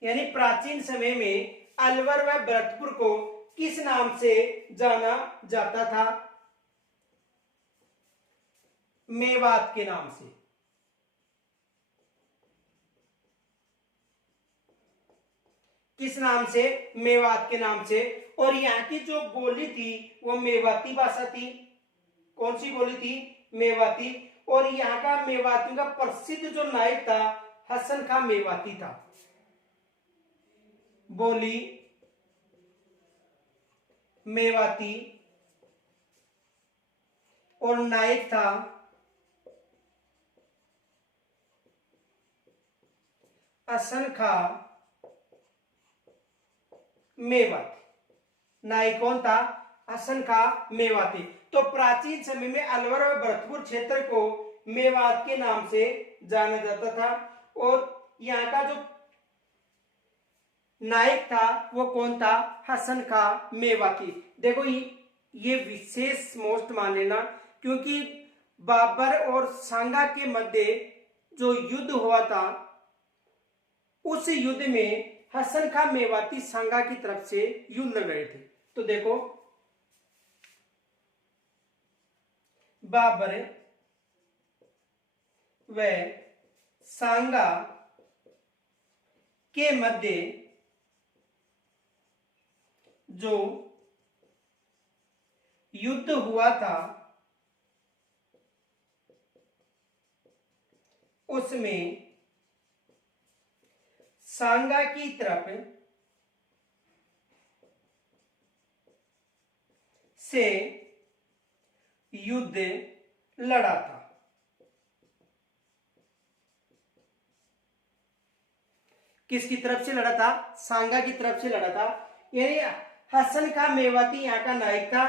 यानी प्राचीन समय में अलवर व भरतपुर को किस नाम से जाना जाता था? मेवात के नाम से। किस नाम से? मेवात के नाम से। और यहाँ की जो बोली थी वो मेवाती भाषा थी। कौन सी बोली थी? मेवाती। और यहाँ का मेवातियों का प्रसिद्ध जो नायक था हसन खां मेवाती था। बोली मेवाती और नायक था हसन खां मेवाती। नायक कौन था? हसन खां मेवाती। तो प्राचीन समय में अलवर और भरतपुर क्षेत्र को मेवात के नाम से जाना जाता था। और यहाँ का जो नायक था वो कौन था? हसन खां मेवाती। देखो ये विशेष मोस्ट मान लेना, क्योंकि बाबर और सांगा के मध्य जो युद्ध हुआ था, उस युद्ध में हसन खां मेवाती सांगा की तरफ से युद्ध लड़ रहे थे। तो देखो, बाबर व सांगा के मध्य जो युद्ध हुआ था उसमें सांगा की तरफ से युद्ध लड़ा था। किसकी तरफ से लड़ा था? सांगा की तरफ से लड़ा था। यानी हसन खां मेवाती यहाँ का नायक था।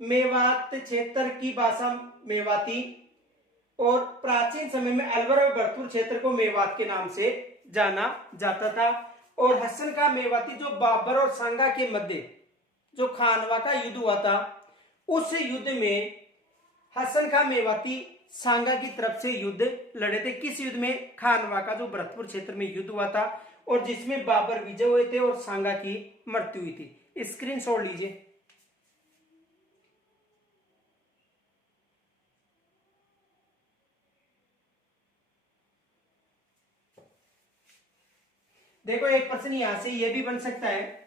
मेवात क्षेत्र की भाषा मेवाती, और प्राचीन समय में अलवर और भरतपुर क्षेत्र को मेवात के नाम से जाना जाता था। और हसन खां मेवाती जो बाबर और सांगा के मध्य जो खानवा का युद्ध हुआ था, उस युद्ध में हसन खां मेवाती सांगा की तरफ से युद्ध लड़े थे। किस युद्ध में? खानवा का जो भरतपुर क्षेत्र में युद्ध हुआ था, और जिसमें बाबर विजय हुए थे और सांगा की मृत्यु हुई थी। स्क्रीनशॉट लीजिए। देखो, एक प्रश्न यहां से यह भी बन सकता है,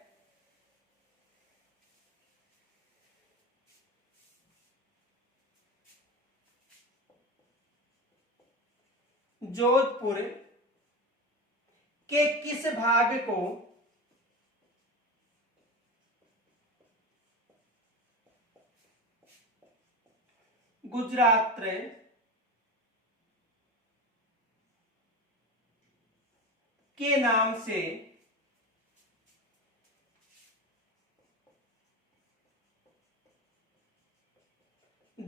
जोधपुर के किस भाग को गुजरात के नाम से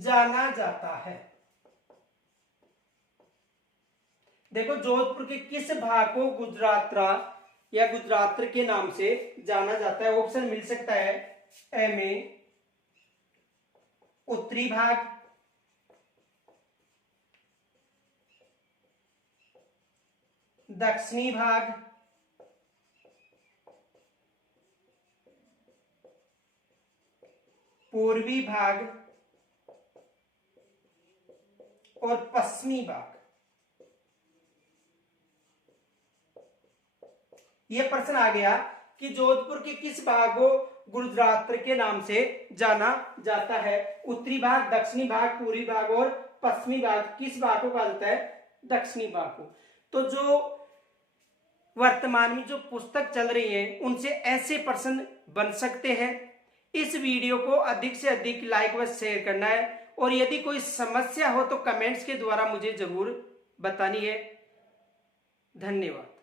जाना जाता है? देखो, जोधपुर के किस भाग को गुजरात्रा या गुजरात्र के नाम से जाना जाता है? ऑप्शन मिल सकता है ए में उत्तरी भाग, दक्षिणी भाग, पूर्वी भाग और पश्चिमी भाग। यह प्रश्न आ गया कि जोधपुर के किस भाग को गुजरात्र के नाम से जाना जाता है? उत्तरी भाग, दक्षिणी भाग, पूर्वी भाग और पश्चिमी भाग। किस भाग को कहा जाता है? दक्षिणी भाग को। तो जो वर्तमान में जो पुस्तक चल रही है उनसे ऐसे प्रश्न बन सकते हैं। इस वीडियो को अधिक से अधिक लाइक व शेयर करना है और यदि कोई समस्या हो तो कमेंट्स के द्वारा मुझे जरूर बतानी है। धन्यवाद।